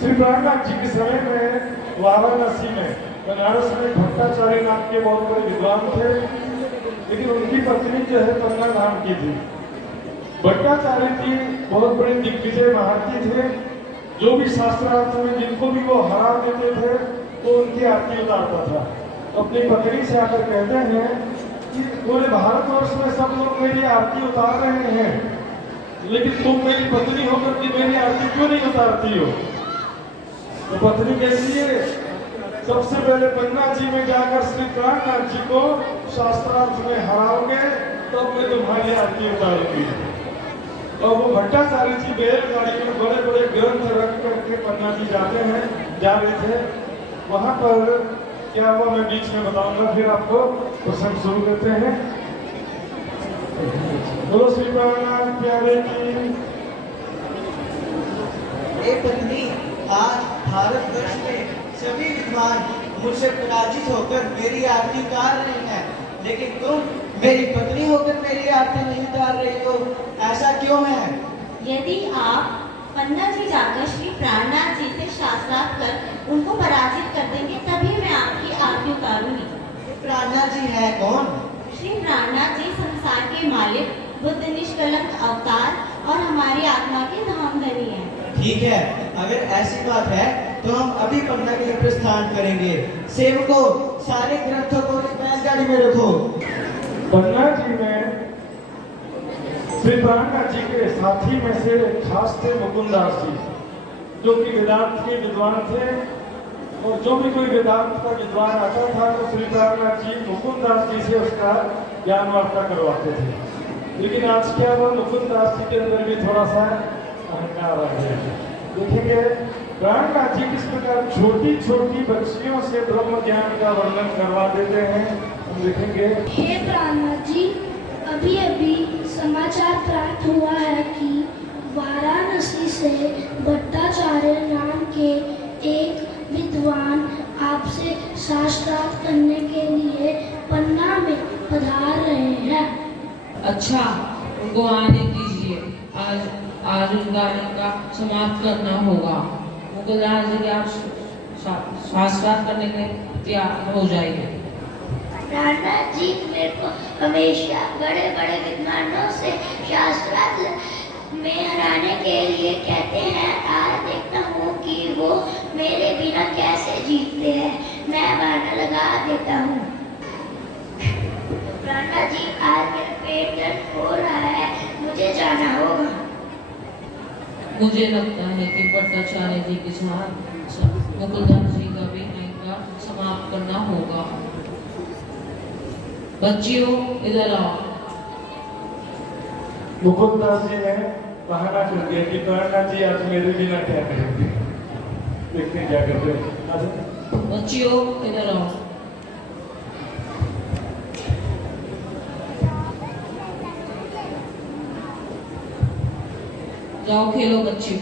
श्री प्राणनाथ जी के समय में वाराणसी में बनारस में भट्टाचार्य नाम के बहुत बड़े विद्वान थे, लेकिन उनकी पत्नी जो है पन्ना नाम की थी। भट्टाचार्य जी बहुत बड़े दिग्विजय महारथी थे, जो भी शास्त्रार्थ में जिनको भी वो हरा देते थे तो उनकी आरती उतारता था। अपनी पत्नी से आकर कहते हैं कि पूरे भारतवर्ष में सब लोग मेरी आरती उतार रहे हैं, लेकिन तुम मेरी पत्नी होकर के मेरी आरती क्यों नहीं उतारती हो? तो पत्नी कहती है, सबसे पहले पन्ना जी में जाकर श्री प्राणनाथ जी को शास्त्रार्थ में हराओगे तब मैं तुम्हारी आरती उतारूंगी। और वो भट्टाचार्य जी बैलगाड़ी में बड़े बड़े ग्रंथ रख करके पन्ना जी जा रहे थे। वहां पर क्या हुआ मैं बीच में बताऊंगा, फिर आपको प्रसंग शुरू करते हैं। बोलो श्री प्राणनाथ प्यारे की। पत्नी, आज भारतवर्ष में सभी विद्वान मुझसे पराजित होकर मेरी आरती उतार रहे हैं, लेकिन तुम मेरी पत्नी होकर मेरी आरती नहीं उतार रही हो, ऐसा क्यों है? यदि आप पन्ना जी जाकर श्री प्राणनाथ जी से शास्त्रार्थ कर उनको पराजित कर देंगे तभी मैं आपकी आरती उतारूंगी। प्राणनाथ जी है कौन? श्री प्राणनाथ जी संसार के मालिक, बुद्ध निष्कलंक अवतार और हमारी आत्मा के धामधनी है। ठीक है, अगर ऐसी बात है तो हम अभी पन्ना के लिए प्रस्थान करेंगे। सेवकों, सारे ग्रंथों को बैलगाड़ी में रखो। पन्ना जी में श्री प्राणनाथ जी के साथी में से खास थे मुकुंदास जी, जो कि वेदांत के विद्वान थे, और जो भी कोई वेदांत का विद्वान आता था तो श्री प्राणनाथ जी मुकुंदास जी से उसका ज्ञान वार्ता करवाते थे। लेकिन आज क्या हुआ, मुकुंदास जी के अंदर भी थोड़ा सा अहंकार आ गया। देखेंगे प्राणनाथ जी किस प्रकार छोटी छोटी बच्चियों से ब्रह्म ज्ञान का वर्णन करवा देते हैं, हम देखेंगे। हे प्राणनाथ जी, अभी अभी समाचार प्राप्त हुआ है कि वाराणसी से भट्टाचार्य नाम के एक विद्वान आपसे शास्त्रार्थ करने के लिए पन्ना में पधार रहे हैं। अच्छा, उनको आने दीजिए। आज उनका इनका समाप्त करना होगा। मुकुंदास जी आप शास्त्रार्थ करने के तैयार हो जाइए। प्राणनाथ जी मेरे को हमेशा बड़े बड़े विद्वानों से शास्त्रार्थ में हराने के लिए कहते हैं। आज देखता हूँ कि वो मेरे बिना कैसे जीतते हैं। मैं बहाना लगा देता हूँ। प्राणनाथ जी, आज मेरा पेट दर्द हो रहा है, मुझे जाना होगा। मुझे लगता है कि भट्टाचार्य जी के साथ मुकुंदास जी का भी इनका समाप्त करना होगा। बच्चियों, इधर आओ। मुकुंदास जी ने बहाना कर दिया कि प्राणनाथ जी आज मेरे बिना क्या करेंगे, देखते क्या करते हैं। बच्चियों, इधर आओ। जाओ खेलो बच्चियों।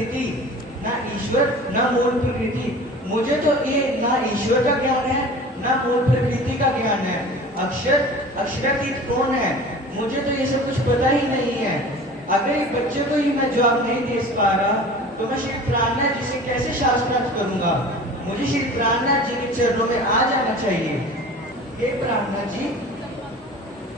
प्रकृति, ना ईश्वर, ना मूल प्रकृति। मुझे तो ये ना ईश्वर का ज्ञान है, ना मूल प्रकृति का ज्ञान है। अक्षरातीत कौन है, मुझे तो ये सब कुछ पता ही नहीं है। अगर एक बच्चे को ही मैं जवाब नहीं दे पा रहा, तो मैं श्री प्राणनाथ जी से कैसे शास्त्रार्थ करूंगा? मुझे श्री प्राणनाथ जी के चरणों में आ जाना चाहिए। हे प्राणनाथ जी,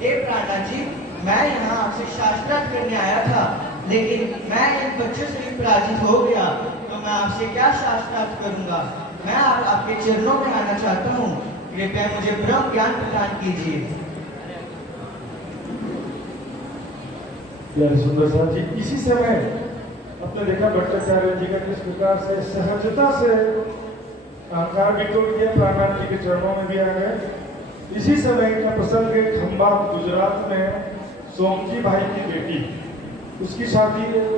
हे प्राणनाथ जी, मैं यहाँ आपसे शास्त्रार्थ करने आया था, लेकिन मैं इन बच्चों से पराजित हो गया, तो मैं आपसे क्या शास्त्रार्थ करूंगा? मैं आपके चरणों में आना चाहता हूँ, कृपया मुझे ब्रह्म ज्ञान प्रदान कीजिए। प्यारे सुंदर साहब जी, इसी समय आपने देखा भट्टाचार्य जी का किस प्रकार से सहजता से अहंकार भी तोड़ दिया, प्राणनाथ जी के चरणों में भी आ गए। इसी समय का प्रसंग है खंभात गुजरात में सोमजी भाई की बेटी, उसकी शादी एक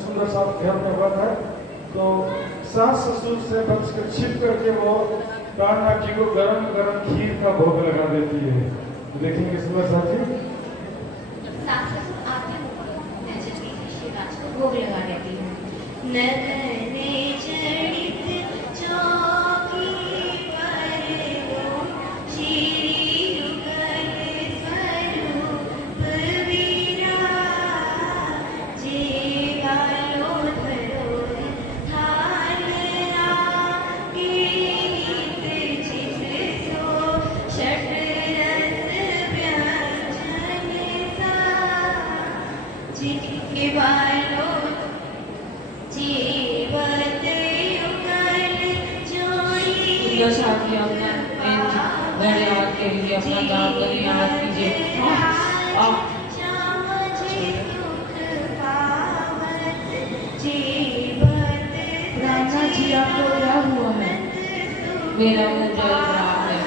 सुंदर साहब घर में हुआ था। तो सास ससुर से बच कर छिप करके वो प्राणनाथ जी को गरम गरम खीर का भोग लगा देती है। देखेंगे सुंदर साहब जी। सास ससुर आते मैं जल्दी से शिवराज को भोग लगा देती हूँ। नगने जड़ित चौकी पर वो श्री युगल स्वरूप वीरा, जेवालो धरो थाल रागे गीत चित सो षट रस व्यंजन सा, जिनके बालों जीवत युगल जोड़ी। सुंदर साहब जी, अपना बड़े हाथ के लिए अपना काम करिए, याद कीजिए। आप प्राणनाथ जी, आपको क्या हुआ है? मेरा मुंह जल रहा है।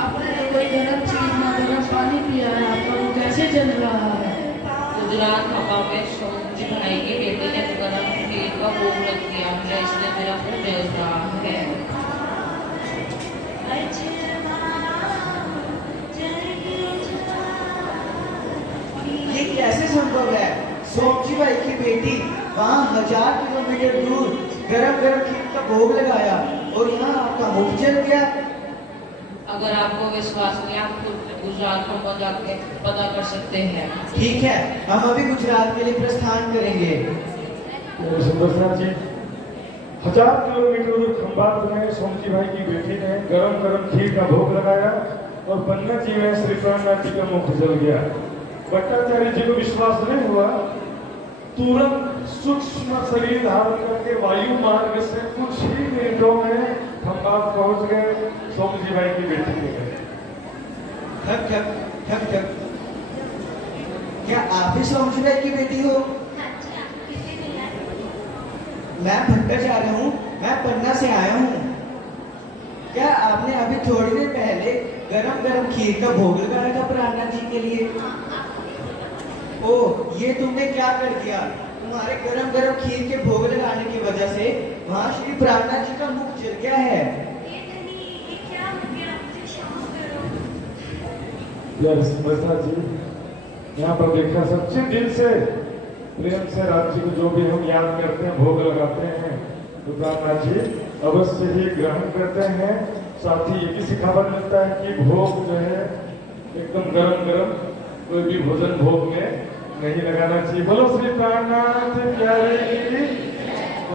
आपने कोई गर्म चीज ना गर्म पानी पिया है, आपका मुंह कैसे जल रहा है? गुजरात खंभा में सोमजी भाई की बेटी ने गरम खीर का भोग लग दिया है, इसलिए मेरा मुंह जल रहा है। ये कैसे संभव है? सोमजी भाई की बेटी वहाँ 1000 किलोमीटर दूर गरम गरम खीर का भोग लगाया और यहाँ आपका मुख जल गया। अगर आपको विश्वास नहीं, आप गुजरात खंभा जाके पता कर सकते हैं। ठीक है, हम अभी गुजरात के लिए प्रस्थान करेंगे। मेरे सुंदर साहब जी, 1000 किलोमीटर दूर खंभात में सोमजी भाई की बेटी ने गरम गरम खीर का भोग लगाया और पन्ना जी में श्री प्राणनाथ जी का मुख जल गया। भट्टाचार्य जी को विश्वास नहीं हुआ, तुरंत सूक्ष्म शरीर धारण करके वायु मार्ग से कुछ ही मिनटों में खंभात पहुंच गए, सोमजी भाई की बेटी के घर। ठक ठक ठक ठक, क्या आप ही सोमजी भाई की बेटी हो? हाँ जी, आपको किससे मिला? मैं भट्टाचार्य हूँ, मैं पन्ना से आया हूँ। क्या आपने अभी थोड़ी देर पहले गरम गरम खीर का भोग लगाया था प्राणनाथ जी के लिए? ओह, ये तुमने क्या कर दिया? तुम्हारे गरम गरम खीर के भोग लगाने की वजह से वहाँ श्री प्राणनाथ जी का मुख जल गया है। यार समझता जी, यहाँ पर देखा सच्चे दिल से प्रेम से राज्य को जो भी हम याद करते हैं, भोग लगाते हैं, तो प्राणनाथ जी अवश्य ही ग्रहण करते हैं। साथ ही ये भी सिखावा मिलता है कि भोग जो है एकदम गरम गरम कोई भी भोजन भोग में नहीं लगाना चाहिए। बोलो श्री प्राणनाथ प्यारे की